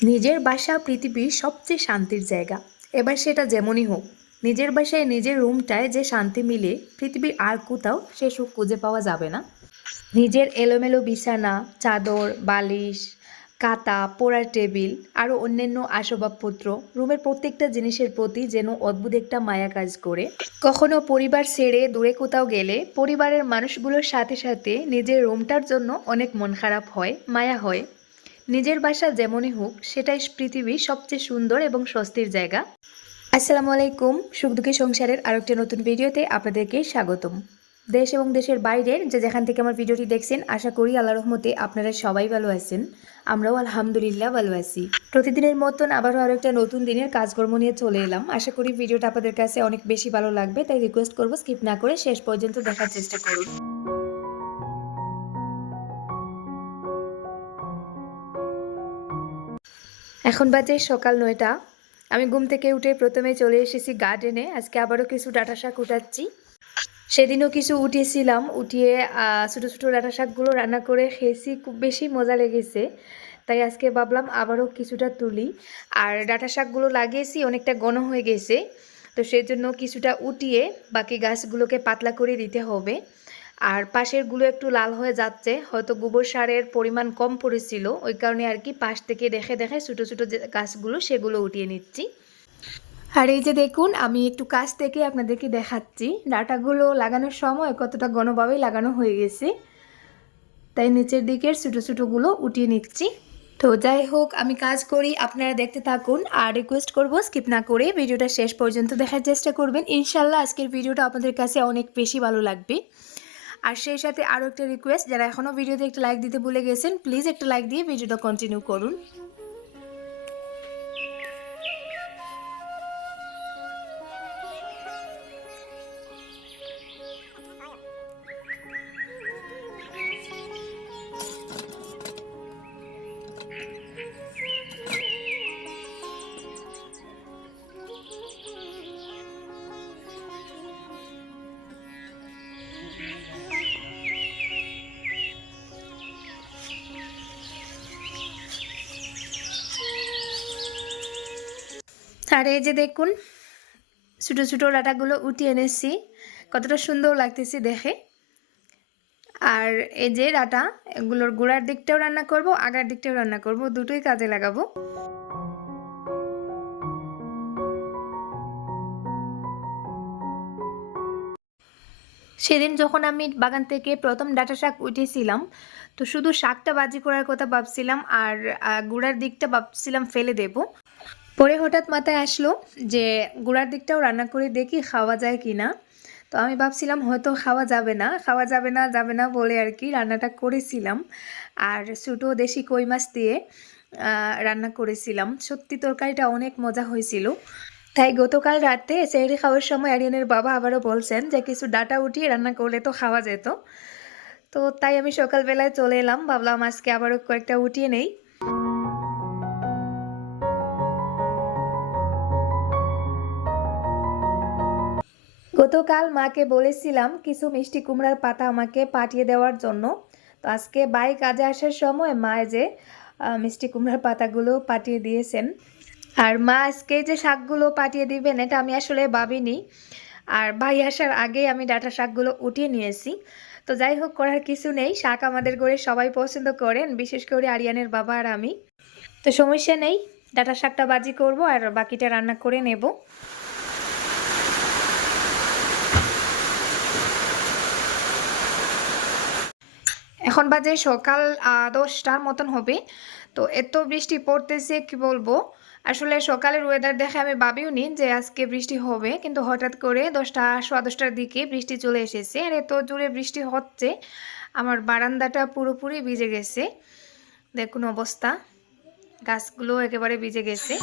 নিজের বাসা পৃথিবীর সবচেয়ে শান্তির জায়গা। এবার সেটা যেমনই হোক, নিজের বাসায় নিজের রুমটায় যে শান্তি মিলে পৃথিবীর আর কোথাও সে সুখ খুঁজে পাওয়া যাবে না। নিজের এলোমেলো বিছানা, চাদর, বালিশ, কাতা, পোড়ার টেবিল, আরও অন্যান্য আসবাবপত্র, রুমের প্রত্যেকটা জিনিসের প্রতি যেন অদ্ভুত একটা মায়া কাজ করে। কখনো পরিবার ছেড়ে দূরে কোথাও গেলে পরিবারের মানুষগুলোর সাথে সাথে নিজের রুমটার জন্য অনেক মন খারাপ হয়, মায়া হয়। নিজের বাসা যেমনই হোক, সেটাই পৃথিবীর সবচেয়ে সুন্দর এবং স্বস্তির জায়গা। আসসালামু আলাইকুম, সুখ দুঃখী সংসারের আরও একটা নতুন ভিডিওতে আপনাদেরকে স্বাগতম। দেশ এবং দেশের বাইরের যে যেখান থেকে আমার ভিডিওটি দেখছেন, আশা করি আল্লাহ রহমতে আপনারা সবাই ভালো আছেন। আমরাও আলহামদুলিল্লাহ ভালো আছি। প্রতিদিনের মতন আবারও আরও একটা নতুন দিনের কাজকর্ম নিয়ে চলে এলাম। আশা করি ভিডিওটা আপনাদের কাছে অনেক বেশি ভালো লাগবে, তাই রিকোয়েস্ট করব স্কিপ না করে শেষ পর্যন্ত দেখার চেষ্টা করুন। এখন বাজে সকাল নয়টা। আমি ঘুম থেকে উঠে প্রথমে চলে এসেছি গার্ডেনে আজকে আবারও কিছু ডাটা শাক উঠাচ্ছি সেদিনও কিছু উঠিয়েছিলাম। উঠিয়ে ছোটো ছোটো ডাটা শাকগুলো রান্না করে খেয়েছি। খুব বেশি মজা লেগেছে। তাই আজকে ভাবলাম আবারও কিছুটা তুলি। আর ডাটা শাকগুলো লাগিয়েছি, অনেকটা ঘন হয়ে গেছে। তো সেজন্য কিছুটা উঠিয়ে বাকি গাছগুলোকে পাতলা করে দিতে হবে। আর পাশেরগুলো একটু লাল হয়ে যাচ্ছে। হয়তো গোবর সারের পরিমাণ কম পড়েছিল, ওই কারণে আর কি পাশ থেকে দেখে দেখে ছোটো ছোটো যে গাছগুলো সেগুলো উঠিয়ে নিচ্ছি। আর এই যে দেখুন, আমি একটু কাছ থেকে আপনাদেরকে দেখাচ্ছি। ডাটাগুলো লাগানোর সময় কতটা ঘনভাবে লাগানো হয়ে গেছে। তাই নিচের দিকের ছোটো ছোটোগুলো উঠিয়ে নিচ্ছি। তো যাই হোক, আমি কাজ করি, আপনারা দেখতে থাকুন। আর রিকোয়েস্ট করব স্কিপ না করে ভিডিওটা শেষ পর্যন্ত দেখার চেষ্টা করবেন। ইনশাল্লাহ আজকের ভিডিওটা আপনাদের কাছে অনেক বেশি ভালো লাগবে। আর সেই সাথে আরও একটা রিকোয়েস্ট যারা এখনও ভিডিওতে একটা লাইক দিতে ভুলে গেছেন প্লিজ একটা লাইক দিয়ে ভিডিওটা কন্টিনিউ করুন। আর এই যে দেখুন, ছোটো ছোটো ডাটাগুলো উঠিয়ে এনেছি। কতটা সুন্দর লাগতেছে দেখে। আর এই যে ডাটা, এগুলোর গোড়ার দিকটাও রান্না করব, আগার দিকটাও রান্না করব, দুটোই কাজে লাগাবো। সেদিন যখন আমি বাগান থেকে প্রথম ডাটা শাক উঠেছিলাম, তো শুধু শাকটা বাজি করার কথা ভাবছিলাম, আর গুড়ার দিকটা ভাবছিলাম ফেলে দেব। পরে হঠাৎ মাথায় আসলো যে গুঁড়ার দিকটাও রান্না করে দেখি খাওয়া যায় কি না তো আমি ভাবছিলাম, হয়তো খাওয়া যাবে না। খাওয়া যাবে না যাবে না বলে আর কি রান্নাটা করেছিলাম। আর ছোটো দেশি কই মাছ দিয়ে রান্না করেছিলাম। সত্যি তরকারিটা অনেক মজা হয়েছিল। তাই গতকাল রাতে সেহরি খাওয়ার সময় আরিয়ানের বাবা আবারও বলছেন যে, কিছু ডাটা উঠিয়ে রান্না করলে তো খাওয়া যেত। তো তাই আমি সকালবেলায় চলে এলাম। ভাবলাম আজকে আবারও কয়েকটা উঠিয়ে নেই। গতকাল মাকে বলেছিলাম, কিছু মিষ্টি কুমড়ার পাতা আমাকে পাঠিয়ে দেওয়ার জন্য। তো আজকে বাই কাজে আসার সময় মা যে মিষ্টি কুমড়ার পাতাগুলো পাঠিয়ে দিয়েছেন। আর মা আজকে যে শাকগুলো পাঠিয়ে দিবেন, এটা আমি আসলে ভাবিনি। আর ভাই আসার আগে আমি ডাটা শাকগুলো উঠিয়ে নিয়েছি। তো যাই হোক, করার কিছু নেই। শাক আমাদের ঘরে সবাই পছন্দ করেন, বিশেষ করে আরিয়ানের বাবা আর আমি। তো সমস্যা নেই, ডাটা শাকটা বাজি করব আর বাকিটা রান্না করে নেব। এখন বাজে সকাল দশটার মতন হবে। তো এত বৃষ্টি পড়তেছে, কি বলব? আসলে সকালের ওয়েদার দেখে আমি ভাবিও নি যে আজকে বৃষ্টি হবে, কিন্তু হঠাৎ করে দশটা, সোয়া দশটার দিকে বৃষ্টি চলে এসেছে। আর এত জোরে বৃষ্টি হচ্ছে, আমার বারান্দাটা পুরোপুরি ভিজে গেছে। দেখুন অবস্থা, গাছগুলো একেবারে ভিজে গেছে।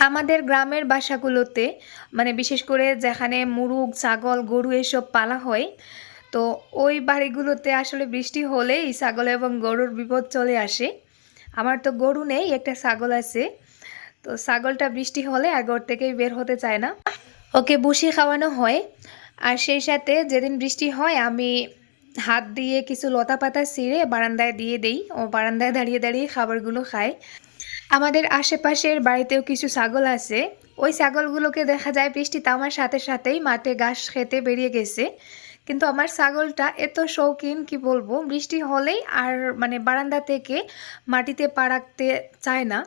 আমাদের গ্রামের বাসাগুলোতে মানে বিশেষ করে যেখানে মুরুগ, ছাগল, গরু এসব পালা হয়, তো ওই বাড়িগুলোতে আসলে বৃষ্টি হলেই ছাগল এবং গরুর বিপদ চলে আসে। আমার তো গরু নেই, একটা ছাগল আছে। তো ছাগলটা বৃষ্টি হলে আর ঘর থেকেই বের হতে চায় না। ওকে বসি খাওয়ানো হয়। আর সেই সাথে যেদিন বৃষ্টি হয়, আমি হাত দিয়ে কিছু লতা পাতা ছিঁড়ে বারান্দায় দিয়ে দেই। ও বারান্দায় দাঁড়িয়ে দাঁড়িয়ে খাবারগুলো খায়। আমাদের আশেপাশের বাড়িতেও কিছু ছাগল আছে। ওই ছাগলগুলোকে দেখা যায় বৃষ্টি তামার সাথে সাথেই মাঠে ঘাস খেতে বেরিয়ে গেছে। কিন্তু আমার ছাগলটা এত শৌখিন, কি বলব? বৃষ্টি হলেই আর মানে বারান্দা থেকে মাটিতে পা রাখতে চায় না।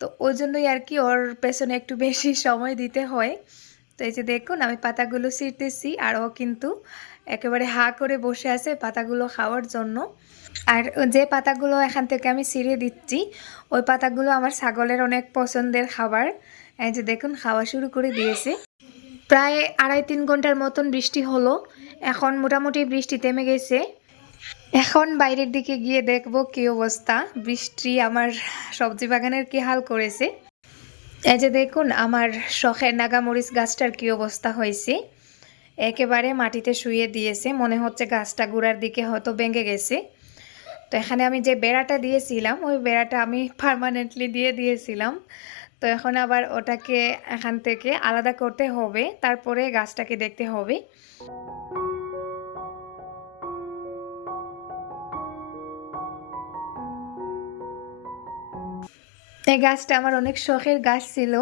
তো ওই জন্যই আর কি ওর পেছনে একটু বেশি সময় দিতে হয়। তো এই যে দেখুন, আমি পাতাগুলো ছিঁড়তেছি আর ও কিন্তু একেবারে হা করে বসে আছে পাতাগুলো খাওয়ার জন্য। আর যে পাতাগুলো এখান থেকে আমি ছিঁড়ে দিচ্ছি, ওই পাতাগুলো আমার ছাগলের অনেক পছন্দের খাবার। এই যে দেখুন, খাওয়া শুরু করে দিয়েছে। প্রায় আড়াই তিন ঘণ্টার মতন বৃষ্টি হলো। এখন মোটামুটি বৃষ্টি থেমে গেছে। এখন বাইরের দিকে গিয়ে দেখব কি অবস্থা। বৃষ্টি আমার সবজি বাগানের কি হাল করেছে। এই যে দেখুন, আমার শখের নাগামরিচ গাছটার কি অবস্থা হয়েছে। একেবারে মাটিতে শুয়ে দিয়েছে। মনে হচ্ছে গাছটা গোড়ার দিকে হয়তো ভেঙে গেছে। তো এখানে আমি যে বেড়াটা দিয়েছিলাম, ওই বেড়াটা আমি পারমানেন্টলি দিয়ে দিয়েছিলাম। তো এখন আবার ওটাকে এখান থেকে আলাদা করতে হবে, তারপরে গাছটাকে দেখতে হবে। এই গাছটা আমার অনেক শখের গাছ ছিল।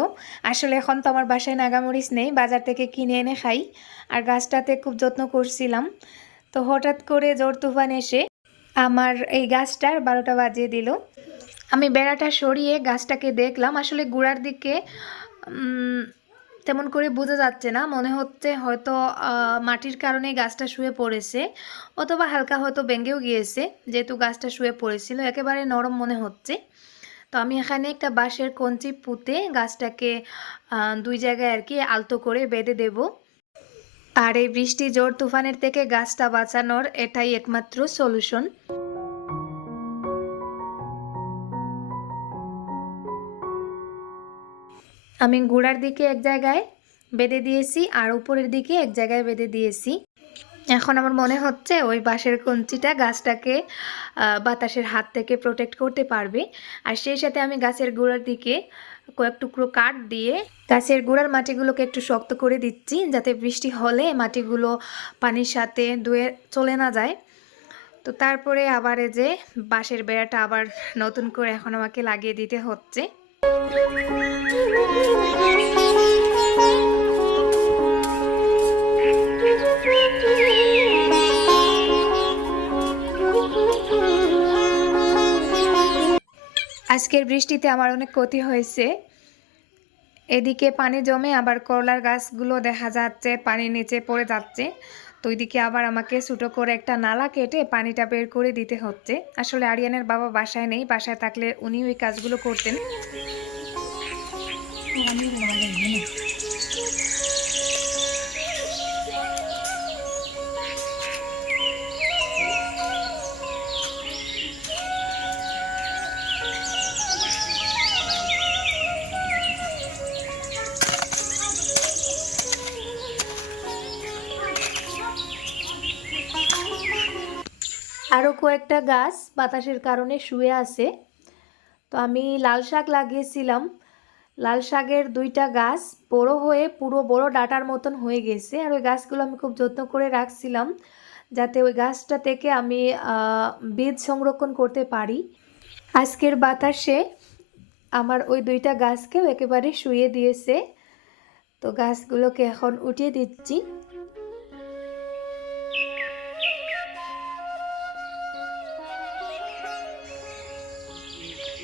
আসলে এখন তো আমার বাসায় নাগামরিচ নেই, বাজার থেকে কিনে এনে খাই। আর গাছটাতে খুব যত্ন করছিলাম। তো হঠাৎ করে জোর তুফান এসে আমার এই গাছটার বারোটা বাজিয়ে দিল। আমি বেড়াটা সরিয়ে গাছটাকে দেখলাম। আসলে গোড়ার দিকে তেমন করে বোঝা যাচ্ছে না। মনে হচ্ছে হয়তো মাটির কারণে গাছটা শুয়ে পড়েছে। অথবা হালকা হয়তো ভেঙেও গিয়েছে। যেহেতু গাছটা শুয়ে পড়েছিল, একেবারে নরম মনে হচ্ছে। তো আমি এখানে একটা বাঁশের কঞ্চি পুঁতে গাছটাকে দুই জায়গায় আর কি আলতো করে বেঁধে দেব। আর এই বৃষ্টি জোর তুফানের থেকে গাছটা বাঁচানোর এটাই একমাত্র সলিউশন আমি গোড়ার দিকে এক জায়গায় বেঁধে দিয়েছি আর উপরের দিকে এক জায়গায় বেঁধে দিয়েছি। এখন আমার মনে হচ্ছে ওই বাঁশের কঞ্চিটা গাছটাকে বাতাসের হাত থেকে প্রোটেক্ট করতে পারবে। আর সেই সাথে আমি গাছের গোড়ার দিকে কয়েক টুকরো কাঠ দিয়ে গাছের গোড়ার মাটিগুলোকে একটু শক্ত করে দিচ্ছি, যাতে বৃষ্টি হলে মাটিগুলো পানির সাথে ধুয়ে চলে না যায়। তো তারপরে আবার এই যে বাঁশের বেড়াটা আবার নতুন করে এখন আমাকে লাগিয়ে দিতে হচ্ছে। আজকের বৃষ্টিতে আমার অনেক ক্ষতি হয়েছে। এদিকে পানি জমে আবার করলার গাছগুলো দেখা যাচ্ছে পানির নিচে পড়ে যাচ্ছে। তো ওইদিকে আবার আমাকে ছোটো করে একটা নালা কেটে পানিটা বের করে দিতে হচ্ছে। আসলে আরিয়ানের বাবা বাসায় নেই, বাসায় থাকলে উনি ওই কাজগুলো করতেন। আরও কয়েকটা গাছ বাতাসের কারণে শুয়ে আছে। তো আমি লাল শাক লাগিয়েছিলাম। লাল শাকের দুইটা গাছ বড় হয়ে পুরো বড় ডাটার মতন হয়ে গেছে আর ওই গাছগুলো আমি খুব যত্ন করে রাখছিলাম যাতে ওই গাছটা থেকে আমি বীজ সংরক্ষণ করতে পারি। আজকের বাতাসে আমার ওই দুইটা গাছকেও একেবারে শুয়ে দিয়েছে। তো গাছগুলোকে এখন উঠিয়ে দিচ্ছি।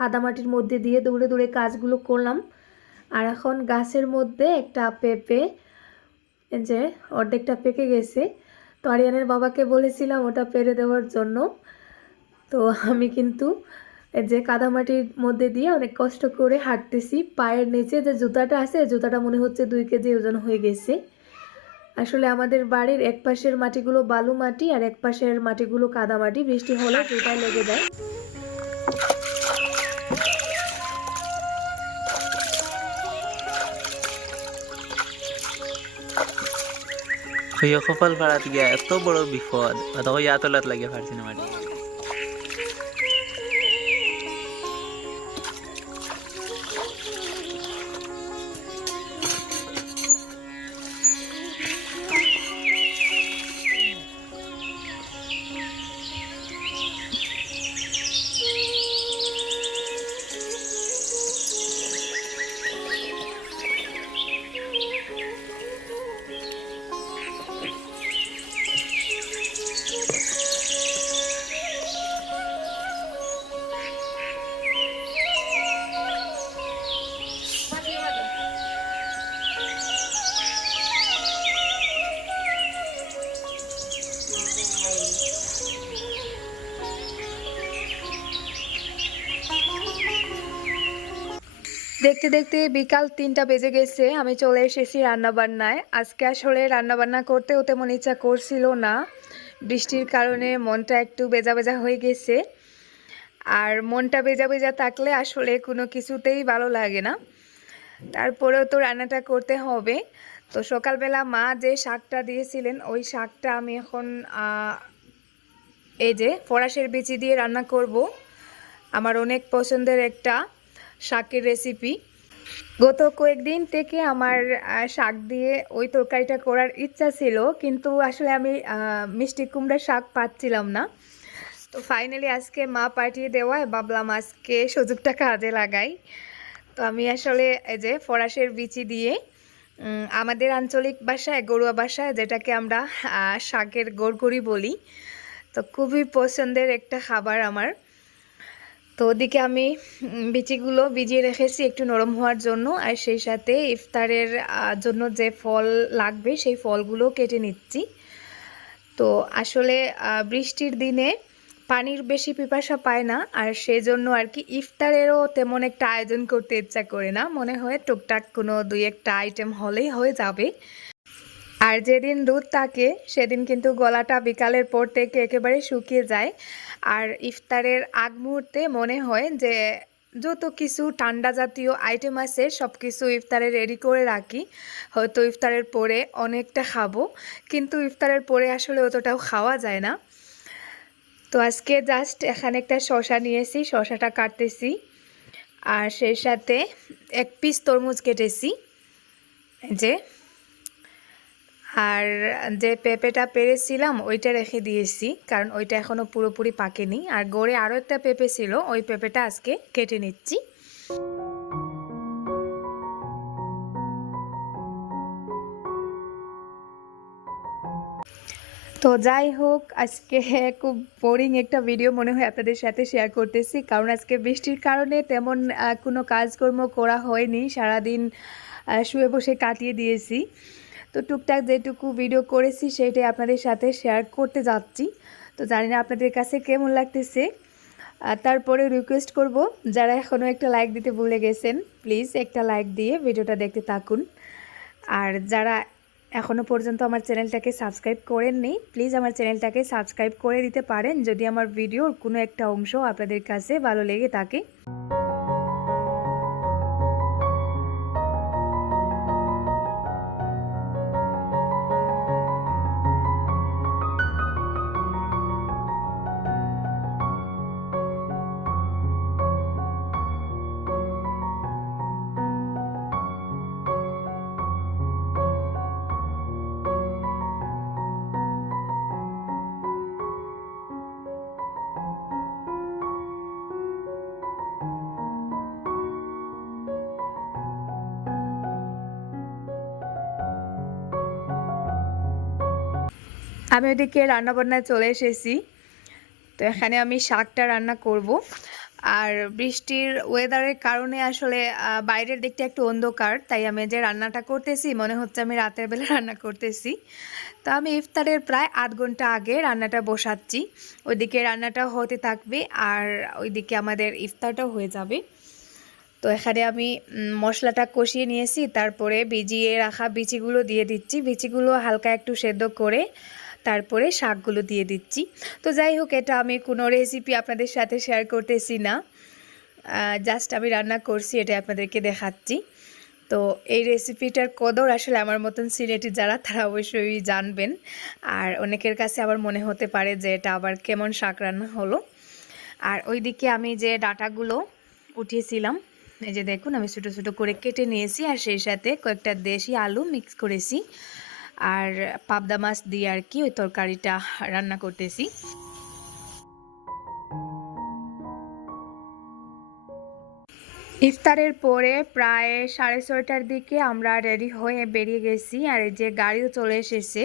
কাদামাটির মধ্যে দিয়ে দৌড়ে দৌড়ে কাজগুলো করলাম। আর এখন গাছের মধ্যে একটা পেঁপে যে অর্ধেকটা পেকে গেছে। তো আরিয়ানের বাবাকে বলেছিলাম ওটা পেরে দেওয়ার জন্য। তো আমি কিন্তু এই যে কাদামাটির মধ্যে দিয়ে অনেক কষ্ট করে হাঁটতেছি। পায়ের নিচে যে জুতাটা আছে জুতাটা মনে হচ্ছে দুই কেজি ওজন হয়ে গেছে। আসলে আমাদের বাড়ির এক পাশের মাটিগুলো বালু মাটি আর এক পাশের মাটিগুলো কাদা মাটি। বৃষ্টি হলে দুটাই লেগে যায়। হইয়া কপাল পাড়াত গিয়া এত বড় বিপদ তখন ইয়াতলাত লাগিয়া পারছি না দেখতে দেখতে বিকাল তিনটা বেজে গেছে, আমি চলে এসেছি রান্নাবান্নায়। আজকে আসলে রান্নাবান্না করতেও তেমন ইচ্ছা করছিল না। বৃষ্টির কারণে মনটা একটু বেজা বেজা হয়ে গেছে। আর মনটা বেজা বেজা থাকলে আসলে কোনো কিছুতেই ভালো লাগে না। তারপরেও তো রান্নাটা করতে হবে। তো সকালবেলা মা যে শাকটা দিয়েছিলেন, ওই শাকটা আমি এখন এই যে ফরাসের বিচি দিয়ে রান্না করব। আমার অনেক পছন্দের একটা শাকের রেসিপি গত কয়েকদিন থেকে আমার শাক দিয়ে ওই তরকারিটা করার ইচ্ছা ছিল, কিন্তু আসলে আমি মিষ্টি কুমড়ার শাক পাচ্ছিলাম না। তো ফাইনালি আজকে মা পাঠিয়ে দেওয়ায় ভাবলাম আজকে সুযোগটা কাজে লাগাই। তো আমি আসলে এই যে ফরাসের বিচি দিয়ে আমাদের আঞ্চলিক ভাষায় গরুয়া ভাষায় যেটাকে আমরা শাকের গোড়গড়ি বলি, তো খুবই পছন্দের একটা খাবার আমার। তো ওদিকে আমি বিচিগুলো ভিজিয়ে রেখেছি একটু নরম হওয়ার জন্য। আর সেই সাথে ইফতারের জন্য যে ফল লাগবে সেই ফলগুলো কেটে নিচ্ছি। তো আসলে বৃষ্টির দিনে পানির বেশি পিপাসা পায় না। আর সেই জন্য আর কি ইফতারেরও তেমন একটা আয়োজন করতে ইচ্ছা করে না। মনে হয় টুকটাক কোনো দুই একটা আইটেম হলেই হয়ে যাবে। আর যেদিন দুধ থাকে, সেদিন কিন্তু গলাটা বিকালের পর থেকে একেবারে শুকিয়ে যায়। আর ইফতারের আগ মুহূর্তে মনে হয় যে, যত কিছু ঠান্ডা জাতীয় আইটেম আছে সব কিছু ইফতারে রেডি করে রাখি। হয়তো ইফতারের পরে অনেকটা খাব, কিন্তু ইফতারের পরে আসলে অতটাও খাওয়া যায় না। তো আজকে জাস্ট এখানে একটা শশা নিয়েছি শশাটা কাটতেছি। আর সেই সাথে এক পিস তরমুজ কেটেছি। যে আর যে পেঁপেটা পেরেছিলাম, ওইটা রেখে দিয়েছি, কারণ ওইটা এখনও পুরোপুরি পাকেনি। আর গড়ে আরও একটা পেঁপে ছিল, ওই পেঁপেটা আজকে কেটে নিচ্ছি। তো যাই হোক, আজকে খুব বোরিং একটা ভিডিও মনে হয় আপনাদের সাথে শেয়ার করতেছি, কারণ আজকে বৃষ্টির কারণে তেমন কোনো কাজকর্ম করা হয়নি, সারাদিন শুয়ে বসে কাটিয়ে দিয়েছি। তো টুকটাক যেটুকু ভিডিও করেছি সেটাই আপনাদের সাথে শেয়ার করতে যাচ্ছি। তো জানি না আপনাদের কাছে কেমন লাগতেছে। তারপরে রিকোয়েস্ট করব, যারা এখনও একটা লাইক দিতে ভুলে গেছেন প্লিজ একটা লাইক দিয়ে ভিডিওটা দেখতে থাকুন। আর যারা এখনও পর্যন্ত আমার চ্যানেলটাকে সাবস্ক্রাইব করেননি প্লিজ আমার চ্যানেলটাকে সাবস্ক্রাইব করে দিতে পারেন, যদি আমার ভিডিওর কোনো একটা অংশ আপনাদের কাছে ভালো লেগে থাকে। আমি ওদিকে রান্নাবান্নায় চলে এসেছি। তো এখানে আমি শাকটা রান্না করব। আর বৃষ্টির ওয়েদারের কারণে আসলে বাইরের দিকটা একটু অন্ধকার, তাই আমি যে রান্নাটা করতেছি, মনে হচ্ছে আমি রাতের বেলা রান্না করতেছি। তো আমি ইফতারের প্রায় আধ ঘণ্টা আগে রান্নাটা বসাচ্ছি। ওইদিকে রান্নাটাও হতে থাকবে, আর ওইদিকে আমাদের ইফতারটাও হয়ে যাবে। তো এখানে আমি মশলাটা কষিয়ে নিয়েছি, তারপরে ভিজিয়ে রাখা বিচিগুলো দিয়ে দিচ্ছি। বিচিগুলো হালকা একটু সেদ্ধ করে তারপরে শাকগুলো দিয়ে দিচ্ছি। তো যাই হোক, এটা আমি কোনো রেসিপি আপনাদের সাথে শেয়ার করতেছি না। জাস্ট আমি রান্না করছি এটা আপনাদেরকে দেখাচ্ছি। তো এই রেসিপিটার কদর আসলে আমার মতন সিলেটি যারা, তারা অবশ্যই জানবেন। আর অনেকের কাছে আবার মনে হতে পারে যে এটা আবার কেমন শাক রান্না হলো। আর ওইদিকে আমি যে ডাটাগুলো উঠিয়েছিলাম, এই যে দেখুন, আমি ছোটো ছোটো করে কেটে নিয়েছি। আর সেই সাথে কয়েকটা দেশি আলু মিক্স করেছি। আর পাবদা মাছ দিয়ে আর কি ওই তরকারিটা রান্না করতেছি। ইফতারের পরে প্রায় সাড়ে ছয়টার দিকে আমরা রেডি হয়ে বেরিয়ে গেছি আর এই যে গাড়িও চলে এসেছে।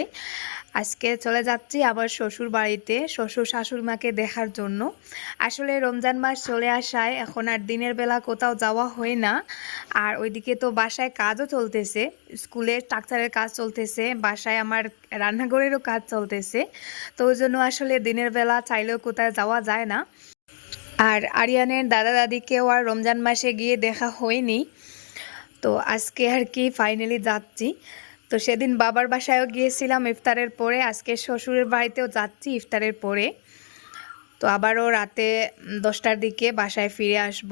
আজকে চলে যাচ্ছি আবার শ্বশুর বাড়িতে শ্বশুর শাশুড়ি মাকে দেখার জন্য। আসলে রমজান মাস চলে আসায় এখন আর দিনের বেলা কোথাও যাওয়া হয় না। আর ওইদিকে তো বাসায় কাজও চলতেছে স্কুলের স্ট্রাকচারের কাজ চলতেছে, বাসায় আমার রান্নাঘরেরও কাজ চলতেছে। তো ওই জন্য আসলে দিনের বেলা চাইলেও কোথাও যাওয়া যায় না। আর আরিয়ানের দাদা দাদিকেও আর রমজান মাসে গিয়ে দেখা হয়নি। তো আজকে আর কি ফাইনালি যাচ্ছি। তো সেদিন বাবার বাসায়ও গিয়েছিলাম ইফতারের পরে। আজকে শ্বশুরের বাড়িতেও যাচ্ছি ইফতারের পরে। তো আবারও রাতে দশটার দিকে বাসায় ফিরে আসব।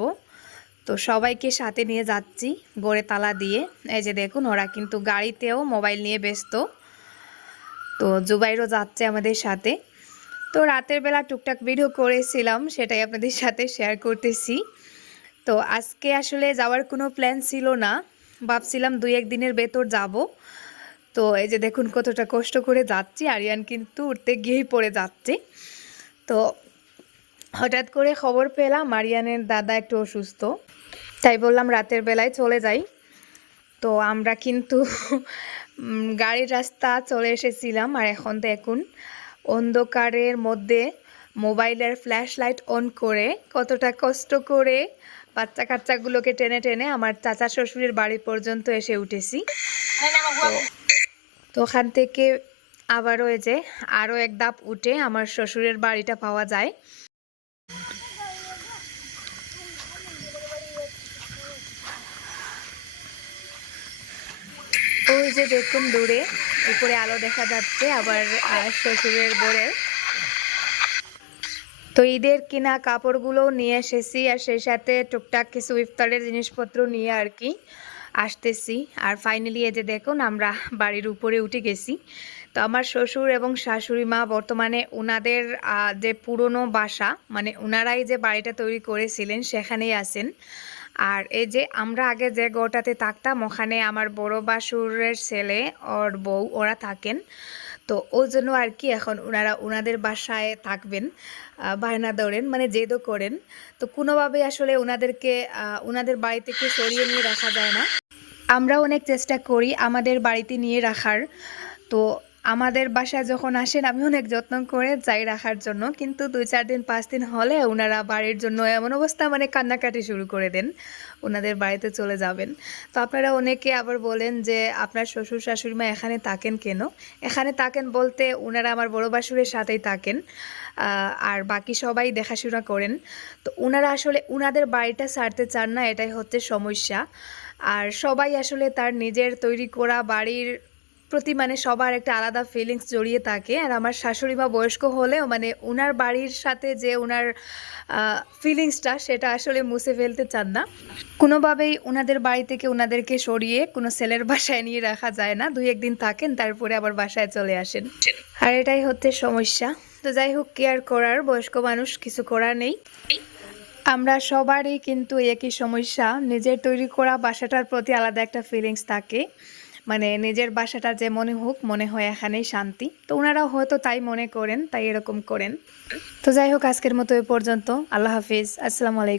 তো সবাইকে সাথে নিয়ে যাচ্ছি গড়ে তালা দিয়ে। এই যে দেখুন, ওরা কিন্তু গাড়িতেও মোবাইল নিয়ে ব্যস্ত। তো জুবাইরও যাচ্ছে আমাদের সাথে। তো রাতের বেলা টুকটাক ভিডিও করেছিলাম, সেটাই আপনাদের সাথে শেয়ার করতেছি। তো আজকে আসলে যাওয়ার কোনো প্ল্যান ছিল না। ভাবছিলাম দুই এক দিনের ভেতর যাব। তো এই যে দেখুন কতটা কষ্ট করে যাচ্ছি। আরিয়ান কিন্তু উঠতে গিয়েই পড়ে যাচ্ছে। তো হঠাৎ করে খবর পেলাম আরিয়ানের দাদা একটু অসুস্থ। তাই বললাম রাতের বেলায় চলে যাই। তো আমরা কিন্তু গাড়ির রাস্তা চলে এসেছিলাম আর এখন দেখুন অন্ধকারের মধ্যে মোবাইলের ফ্ল্যাশ লাইট অন করে কতটা কষ্ট করে বাচ্চা কাচ্চাগুলোকে টেনে টেনে আমার চাচা শ্বশুরের বাড়ি পর্যন্ত এসে উঠেছি। তো ওখান থেকে আবার ওই যে আরও এক ধাপ উঠে আমার শ্বশুরের বাড়িটা পাওয়া যায়। ওই যে দেখুন দূরে, উপরে আলো দেখা যাচ্ছে আবার শ্বশুরের বোরের। তো ঈদের কিনা কাপড়গুলো নিয়ে এসেছি আর সেই সাথে টুকটাক কিছু ইফতারের জিনিসপত্র নিয়ে আর কি। আসতেছি। আর ফাইনালি এই যে দেখুন, আমরা বাড়ির উপরে উঠে গেছি। তো আমার শ্বশুর এবং শাশুড়ি মা বর্তমানে ওনাদের যে পুরনো বাসা মানে ওনারাই যে বাড়িটা তৈরি করেছিলেন, সেখানেই আছেন। আর এই যে আমরা আগে যে ঘরটাতে থাকতাম, ওখানে আমার বড় বাসুরের ছেলে, ওর বউ, ওরা থাকেন। তো ওই জন্য আর কি এখন ওনারা ওনাদের বাসায় থাকবেন বায়না দৌড়েন মানে জেদও করেন। তো কোনোভাবে আসলে ওনাদেরকে ওনাদের বাড়ি থেকে সরিয়ে নিয়ে রাখা যায় না। আমরা অনেক চেষ্টা করি আমাদের বাড়িতে নিয়ে রাখার। তো আমাদের বাসায় যখন আসেন, আমি অনেক যত্ন করে যাই রাখার জন্য। কিন্তু দুই চার দিন, পাঁচ দিন হলে ওনারা বাড়ির জন্য এমন অবস্থা মানে কান্নাকাটি শুরু করে দেন। ওনাদের বাড়িতে চলে যাবেন। তো আপনারা অনেকে আবার বলেন যে, আপনার শ্বশুর, শাশুড়ি মা এখানে থাকেন কেন? এখানে থাকেন বলতে ওনারা আমার বড় বাসুরের সাথেই থাকেন আর বাকি সবাই দেখাশোনা করেন। তো ওনারা আসলে ওনাদের বাড়িটা ছাড়তে চান না, এটাই হচ্ছে সমস্যা। আর সবাই আসলে তার নিজের তৈরি করা বাড়ির প্রতি মানে সবার একটা আলাদা ফিলিংস জড়িয়ে থাকে। আর আমার শাশুড়ি মা বয়স্ক হলেও মানে ওনার বাড়ির সাথে যে ওনার ফিলিংসটা সেটা আসলে মুছে ফেলতে চান না। কোনোভাবেই ওনাদের বাড়ি থেকে ওনাদেরকে সরিয়ে কোনো ছেলের বাসায় নিয়ে রাখা যায় না। দুই একদিন থাকেন, তারপরে আবার বাসায় চলে আসেন। আর এটাই হচ্ছে সমস্যা। তো যাই হোক কেয়ার করার, বয়স্ক মানুষ কিছু করার নেই। আমরা সবারই কিন্তু একই সমস্যা। নিজের তৈরি করা বাসাটার প্রতি আলাদা একটা ফিলিংস থাকে। মানে নিজের বাসাটা যে মনে হোক, মনে হয় এখানেই শান্তি। তো ওনারাও হয়তো তাই মনে করেন, তাই এরকম করেন। তো যাই হোক, আজকের মতো এ পর্যন্ত। আল্লাহ হাফিজ। আসসালামু আলাইকুম।